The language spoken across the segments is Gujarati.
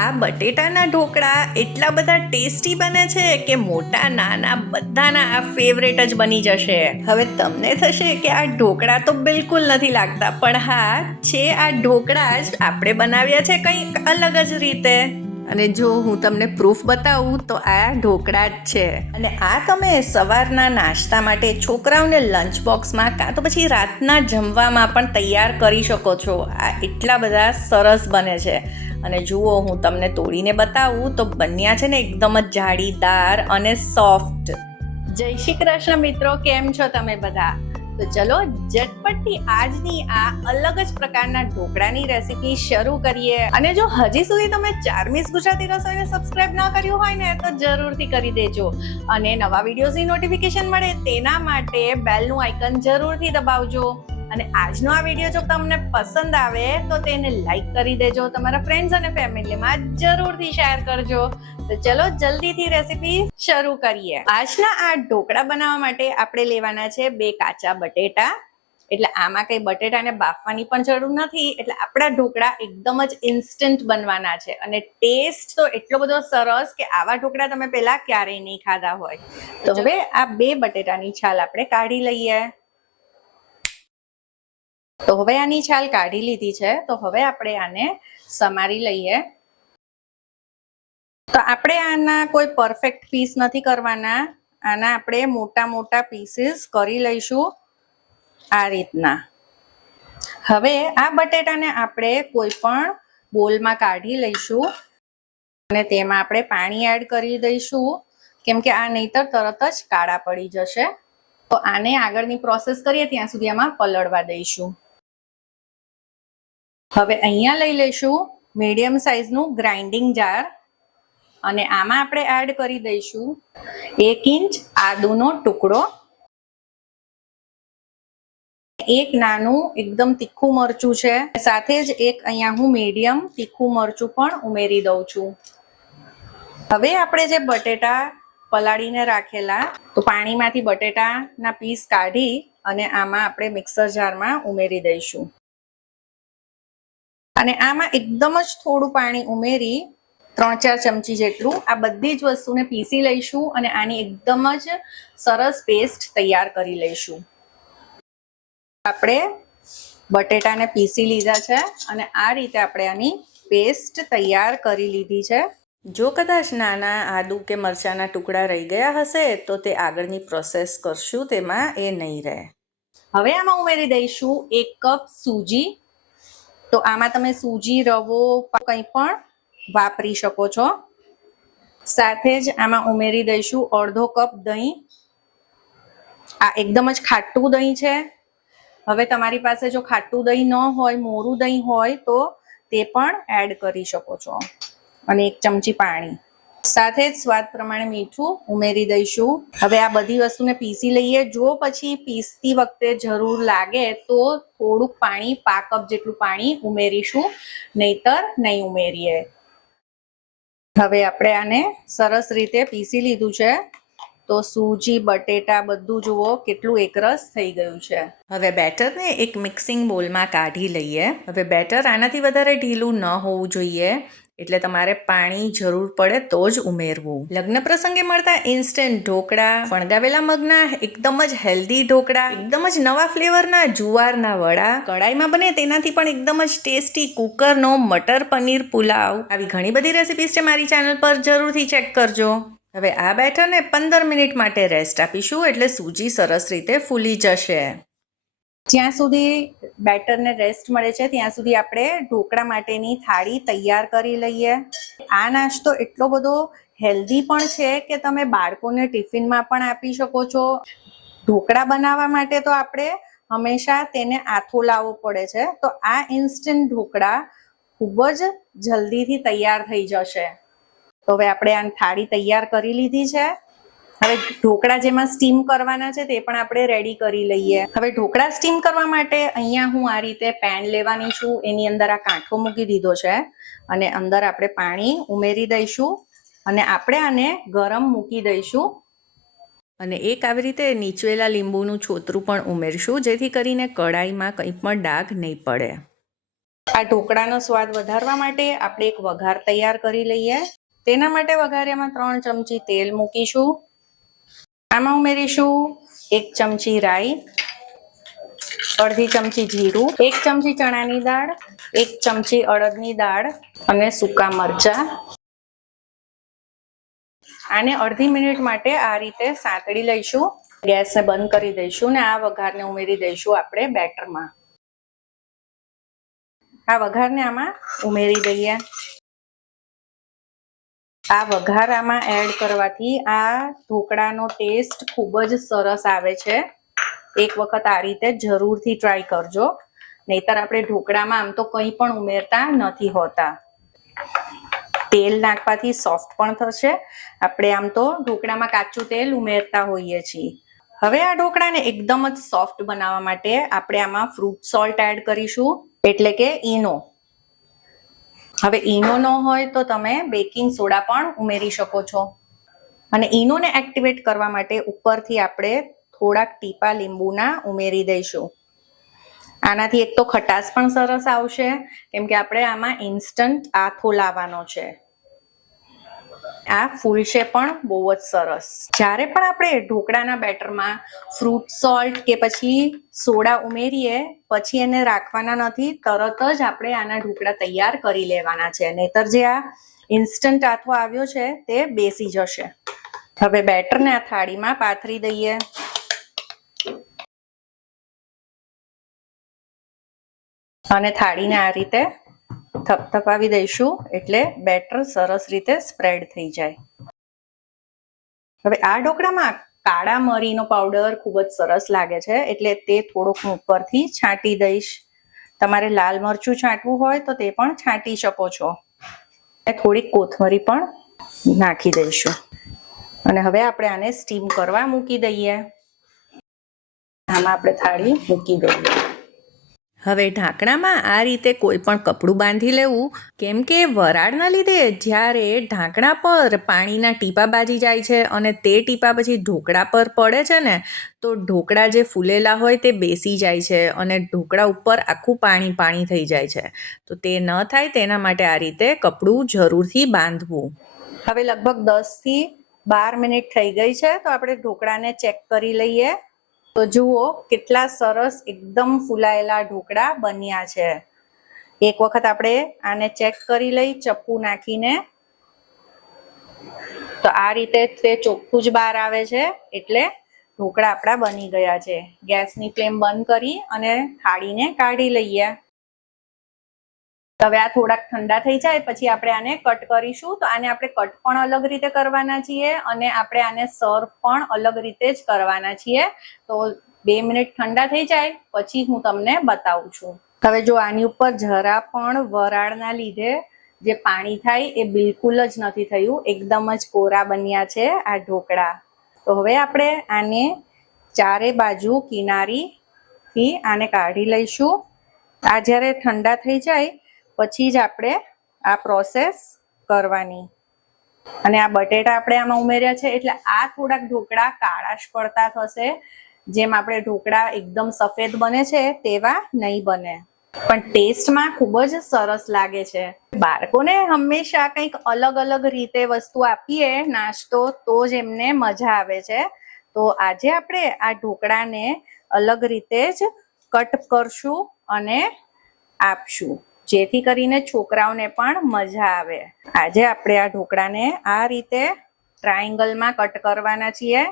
આ બટેટાના ઢોકળા એટલા બધા ટેસ્ટી બને છે કે મોટા નાના બધાના આ ફેવરેટ જ બની જશે. હવે તમને થશે કે આ ઢોકળા તો બિલકુલ નથી લાગતા, પણ હા છે, આ ઢોકળા જ આપણે બનાવ્યા છે કંઈક અલગ જ રીતે. અને જો હું તમને પ્રૂફ બતાવું તો આ ઢોકળા જ છે. અને આ તમે સવારના નાસ્તા માટે છોકરાઓને લંચ બોક્સમાં કાં તો પછી રાતના જમવામાં પણ તૈયાર કરી શકો છો. આ એટલા બધા સરસ બને છે. અને જુઓ, હું તમને તોડીને બતાવું તો બન્યા છે ને એકદમ જ જાળીદાર અને સોફ્ટ. જય શ્રી કૃષ્ણ મિત્રો, કેમ છો તમે બધા? તો ચલો ઝટપટથી આજની આ અલગ જ પ્રકારના ઢોકળાની રેસીપી શરૂ કરીએ. અને જો હજી સુધી તમે ચાર્મીસ ગુજરાતી રસોઈને સબસ્ક્રાઇબ ન કર્યું હોય ને તો જરૂરથી કરી દેજો. અને નવા વિડીયોઝની નોટિફિકેશન મળે તેના માટે બેલનું આઇકન જરૂરથી દબાવજો. અને આજનો આ વિડીયો જો તમને પસંદ આવે તો તેને લાઈક કરી દેજો, તમારા ફ્રેન્ડ્સ અને ફેમિલીમાં જરૂરથી શેર કરજો. તો ચલો જલ્દીથી રેસીપી શરૂ કરીએ. આજના આ ઢોકળા બનાવવા માટે આપણે લેવાના છે 2 કાચા બટેટા. એટલે આમાં કઈ બટેટાને બાફવાની પણ જરૂર નથી. એટલે આપણા ઢોકળા એકદમ જ ઇન્સ્ટન્ટ બનવાના છે. અને ટેસ્ટ તો એટલો બધો સરસ કે આવા ઢોકળા તમે પહેલા ક્યારેય નહીં ખાધા હોય. તો હવે આ 2 બટેટાની છાલ આપણે કાઢી લઈએ. તો હવે આની છાલ કાઢી લીધી છે. તો હવે આપણે આને સમારી લઈએ. તો આપણે આના કોઈ પરફેક્ટ પીસ નથી કરવાના. આના આપણે મોટા મોટા પીસીસ કરી લઈશું આ રીતના. હવે આ બટેટાને આપણે કોઈ પણ બોલમાં કાઢી લઈશું અને તેમાં આપણે પાણી એડ કરી દઈશું, કેમ કે આ નહીતર તરત જ કાળા પડી જશે. તો આને આગળની પ્રોસેસ કરીએ ત્યાં સુધી આમાં પલળવા દઈશું. હવે અહીંયા લઈ લઈશું મીડિયમ સાઇઝનું ગ્રાઇન્ડિંગ જાર અને આમાં આપણે એડ કરી દઈશું 1 ઇંચ આદુનો ટુકડો, 1 નાનું એકદમ તીખું મરચું છે, સાથે જ એક અહીંયા હું મીડિયમ તીખું મરચું પણ ઉમેરી દઉં છું. હવે આપણે જે બટેટા પલાળીને રાખેલા, તો પાણીમાંથી બટેટાના પીસ કાઢી અને આમાં આપણે મિક્સર જારમાં ઉમેરી દઈશું. અને આમાં એકદમ જ થોડું પાણી ઉમેરી 3-4 ચમચી જેટલું આ બધી જ વસ્તુને પીસી લઈશું અને આની એકદમ જ સરસ પેસ્ટ તૈયાર કરી લઈશું. આપણે બટેટાને પીસી લીધા છે અને આ રીતે આપણે આની પેસ્ટ તૈયાર કરી લીધી છે. જો કદાચ નાના આદુ કે મરચાંના ટુકડા રહી ગયા હશે તો તે આગળની પ્રોસેસ કરશું તેમાં એ નહીં રહે. હવે આમાં ઉમેરી દઈશું 1 કપ સૂજી. તો આમાં તમે સૂજી, રવો કંઈ પણ વાપરી શકો છો. સાથે જ આમાં ઉમેરી દઈશું 1/2 કપ દહીં. આ એકદમ જ ખાટું દહીં છે. હવે તમારી પાસે જો ખાટું દહીં ન હોય, મોરું દહીં હોય તો તે પણ એડ કરી શકો છો. અને 1 ચમચી પાણી, સાથે જ સ્વાદ પ્રમાણે મીઠું ઉમેરી દઈશું. હવે આ બધી વસ્તુને પીસી લઈએ. જો પછી પીસતી વખતે જરૂર લાગે તો થોડુંક પાણી, 1/2 કપ જેટલું પાણી ઉમેરીશું, નહીતર નહીં ઉમેરીએ. હવે આપણે આને સરસ રીતે પીસી લીધું છે. તો સૂજી, બટેટા બધું જુઓ કેટલું એકરસ થઈ ગયું છે. હવે બેટરને એક મિક્સિંગ બોલમાં કાઢી લઈએ. હવે બેટર આનાથી વધારે ઢીલું ન હોવું જોઈએ, એટલે તમારે પાણી જરૂર પડે તો જ ઉમેરવું. લગ્ન પ્રસંગે મળતા ઇન્સ્ટન્ટ ઢોકળા, ફણગાવેલા મગના એકદમ જ હેલ્ધી ઢોકળા, એકદમ જ નવા ફ્લેવરના જુવારના વડા, કડાઈમાં બને તેનાથી પણ એકદમ જ ટેસ્ટી કુકરનો મટર પનીર પુલાવ, આવી ઘણી બધી રેસિપીસ છે મારી ચેનલ પર, જરૂરથી ચેક કરજો. હવે આ બેટરને 15 મિનિટ માટે રેસ્ટ આપીશું, એટલે સૂજી સરસ રીતે ફૂલી જશે. જ્યાં સુધી બેટરને રેસ્ટ મળે છે ત્યાં સુધી આપણે ઢોકળા માટેની થાળી તૈયાર કરી લઈએ. આ નાસ્તો એટલો બધો હેલ્ધી પણ છે કે તમે બાળકોને ટિફિનમાં પણ આપી શકો છો. ઢોકળા બનાવવા માટે તો આપણે હંમેશા તેને આથો લાવવો પડે છે. તો આ ઇન્સ્ટન્ટ ઢોકળા ખૂબ જ જલ્દીથી તૈયાર થઈ જશે. તો હવે આપણે આ થાળી તૈયાર કરી લીધી છે. હવે ઢોકળા જેમાં સ્ટીમ કરવાના છે તે પણ આપણે રેડી કરી લઈએ. હવે ઢોકળા સ્ટીમ કરવા માટે અહીંયા હું આ રીતે પેન લેવાની છું. એની અંદર આ કાંઠો મૂકી દીધો છે અને અંદર આપણે પાણી ઉમેરી દઈશું અને આપણે આને ગરમ મૂકી દઈશું. અને એક આવી રીતે નીચવેલા લીંબુનું છોતરું પણ ઉમેરશું, જેથી કરીને કઢાઈમાં કંઈ પણ ડાઘ નહીં પડે. આ ઢોકળાનો સ્વાદ વધારવા માટે આપણે એક વઘાર તૈયાર કરી લઈએ. તેના માટે વઘારિયામાં 3 ચમચી તેલ મૂકીશું. આમાં ઉમેરીશું 1 ચમચી રાઈ, અડધી ચમચી જીરું, 1 ચમચી ચણાની દાળ, 1 ચમચી અડદની દાળ અને સૂકા મરચાં. આને અડધી મિનિટ માટે આ રીતે સાંતળી લઈશું. ગેસને બંધ કરી દઈશું ને આ વઘારને ઉમેરી દઈશું આપણે બેટરમાં. આ વઘારને આમાં ઉમેરી દઈએ. આ વઘાર આમાં એડ કરવાથી આ ઢોકળાનો ટેસ્ટ ખૂબ જ સરસ આવે છે. એક વખત આ રીતે જરૂરથી ટ્રાય કરજો, નહીતર આપણે ઢોકળામાં આમ તો કંઈ પણ ઉમેરતા નથી હોતા. તેલ નાખવાથી સોફ્ટ પણ થશે. આપણે આમ તો ઢોકળામાં કાચું તેલ ઉમેરતા હોઈએ છીએ. હવે આ ઢોકળાને એકદમ જ સોફ્ટ બનાવવા માટે આપણે આમાં ફ્રૂટ સોલ્ટ એડ કરીશું, એટલે કે ઈનો. હવે ઈનો ન હોય તો તમે બેકિંગ સોડા પણ ઉમેરી શકો છો. અને ઈનોને એક્ટિવેટ કરવા માટે ઉપરથી આપણે થોડાક ટીપા લીંબુના ઉમેરી દઈશું. આનાથી એક તો ખટાશ પણ સરસ આવશે, કેમ કે આપણે આમાં ઇન્સ્ટન્ટ આથો લાવવાનો છે. આ ફૂલશે પણ બહુ જ સરસ. જ્યારે પણ આપણે ઢોકળાના બેટરમાં ફ્રૂટ સોલ્ટ કે પછી સોડા ઉમેરીએ પછી એને રાખવાના નથી, તરત જ આપણે આના ઢોકળા તૈયાર કરી લેવાના છે, નહીતર જે આ ઇન્સ્ટન્ટ આથો આવ્યો છે તે બેસી જશે. હવે બેટરને આ થાળીમાં પાથરી દઈએ. અને થાળીને આ રીતે થપથપાવી દઈશું એટલે બેટર સરસ રીતે સ્પ્રેડ થઈ જાય. હવે આ ઢોકળામાં કાળા મરીનો પાવડર ખૂબ જ સરસ લાગે છે, એટલે તે થોડુંક હું ઉપરથી છાંટી દઈશ. તમારે લાલ મરચું છાંટવું હોય તો તે પણ છાંટી શકો છો. થોડીક કોથમરી પણ નાખી દઈશું. અને હવે આપણે આને સ્ટીમ કરવા મૂકી દઈએ. આમાં આપણે થાળી મૂકી દઈએ. હવે ઢાંકણામાં આ રીતે કોઈ પણ કપડું બાંધી લેવું, કેમ કે વરાળના લીધે જ્યારે ઢાંકણા પર પાણીના ટીપા બાજી જાય છે અને તે ટીપા પછી ઢોકળા પર પડે છે ને, તો ઢોકળા જે ફૂલેલા હોય તે બેસી જાય છે અને ઢોકળા ઉપર આખું પાણી પાણી થઈ જાય છે. તો તે ન થાય તેના માટે આ રીતે કપડું જરૂરથી બાંધવું. હવે લગભગ 10 થી 12 મિનિટ થઈ ગઈ છે, તો આપણે ઢોકળાને ચેક કરી લઈએ. તો જુઓ કેટલા સરસ એકદમ ફૂલાયેલા ઢોકળા બન્યા છે. એક વખત આપણે આને ચેક કરી લઈ ચપ્પુ નાખીને. તો આ રીતે તે ચોખ્ખું જ બહાર આવે છે, એટલે ઢોકળા આપણા બની ગયા છે. ગેસની ફ્લેમ બંધ કરી અને થાળીને કાઢી લઈએ. હવે આ થોડાક ઠંડા થઈ જાય પછી આપણે આને કટ કરીશું. તો આને આપણે કટ પણ અલગ રીતે કરવાના છીએ અને આપણે આને સર્વ પણ અલગ રીતે જ કરવાના છીએ. તો 2 મિનિટ ઠંડા થઈ જાય પછી હું તમને બતાવું છું. હવે જો આની ઉપર જરા પણ વરાળના લીધે જે પાણી થાય એ બિલકુલ જ નથી થયું, એકદમ જ કોરા બન્યા છે આ ઢોકળા. તો હવે આપણે આને ચારે બાજુ કિનારીથી આને કાઢી લઈશું. આ જ્યારે ઠંડા થઈ જાય પછી જ આપણે આ પ્રોસેસ કરવાની. અને આ બટેટા આપણે આમાં ઉમેર્યા છે એટલે આ થોડાક ઢોકળા કાળાશ પડતા થશે. જેમ આપણે ઢોકળા એકદમ સફેદ બને છે તેવા નહીં બને, પણ ટેસ્ટમાં ખૂબ જ સરસ લાગે છે. બાળકોને હંમેશા કંઈક અલગ અલગ રીતે વસ્તુ આપીએ નાસ્તો, તો જ એમને મજા આવે છે. તો આજે આપણે આ ઢોકળાને અલગ રીતે જ કટ કરશું અને આપશું, જેથી કરીને છોકરાઓને પણ મજા આવે. આજે આપણે આ ઢોકળાને આ રીતે ટ્રાયેંગલમાં કટ કરવાના છીએ.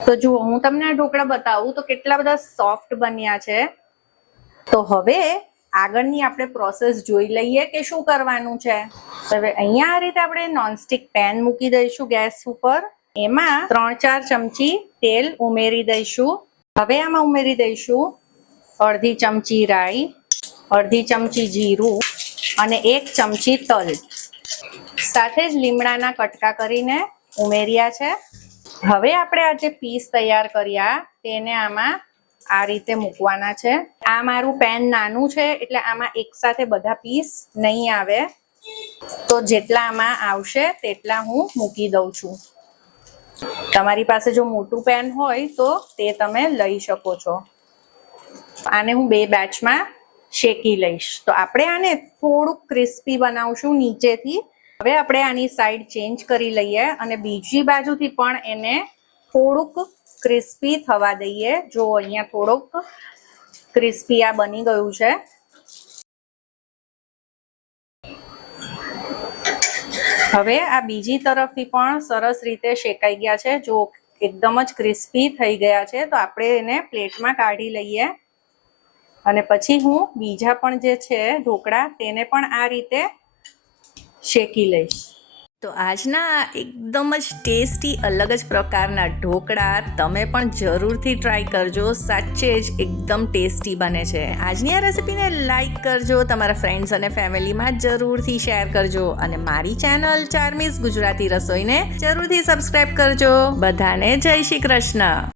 તો જુઓ હું તમને આ ઢોકળા બતાવું તો કેટલા બધા સોફ્ટ બન્યા છે. તો હવે આગળની આપણે પ્રોસેસ જોઈ લઈએ કે શું કરવાનું છે. હવે અહીંયા આ રીતે આપણે નોનસ્ટિક પેન મૂકી દઈશું ગેસ ઉપર. એમાં 3-4 ચમચી તેલ ઉમેરી દઈશું. હવે આમાં ઉમેરી દઈશું અડધી ચમચી રાઈ, અડધી ચમચી જીરું અને 1 ચમચી તલ. સાથે જ લીમડાના કટકા કરીને ઉમેર્યા છે. હવે આપણે આ જે પીસ તૈયાર કર્યા તેને આમાં આ રીતે મૂકવાના છે. આ મારું પેન નાનું છે એટલે આમાં એકસાથે બધા પીસ નહીં આવે, તો જેટલા આમાં આવશે તેટલા હું મૂકી દઉં છું. તમારી પાસે જો મોટું પેન હોય તો તે તમે લઈ શકો છો. આને હું 2 બેચમાં શેકી લઈશ. તો આપણે આને થોડુંક ક્રિસ્પી બનાવશું નીચેથી. હવે આપણે આની સાઈડ ચેન્જ કરી લઈએ અને બીજી બાજુથી પણ એને થોડુંક ક્રિસ્પી થવા દઈએ. જો અહીંયા થોડુંક ક્રિસ્પી આ બની ગયું છે. હવે આ બીજી તરફથી પણ સરસ રીતે શેકાઈ ગયા છે. જો એકદમ જ ક્રિસ્પી થઈ ગયા છે. તો આપણે એને પ્લેટમાં કાઢી લઈએ અને પછી હું બીજા પણ જે છે ઢોકળા તેને પણ આ રીતે શેકી લઈશ. તો આજના એકદમ જ ટેસ્ટી અલગ જ પ્રકારના ઢોકળા તમે પણ જરૂરથી ટ્રાય કરજો. સાચે જ એકદમ ટેસ્ટી બને છે. આજની આ રેસિપીને લાઈક કરજો, તમારા ફ્રેન્ડ્સ અને ફેમિલીમાં જરૂરથી શેર કરજો અને મારી ચેનલ ચાર્મીઝ ગુજરાતી રસોઈને જરૂરથી સબસ્ક્રાઈબ કરજો. બધાને જય શ્રી કૃષ્ણ.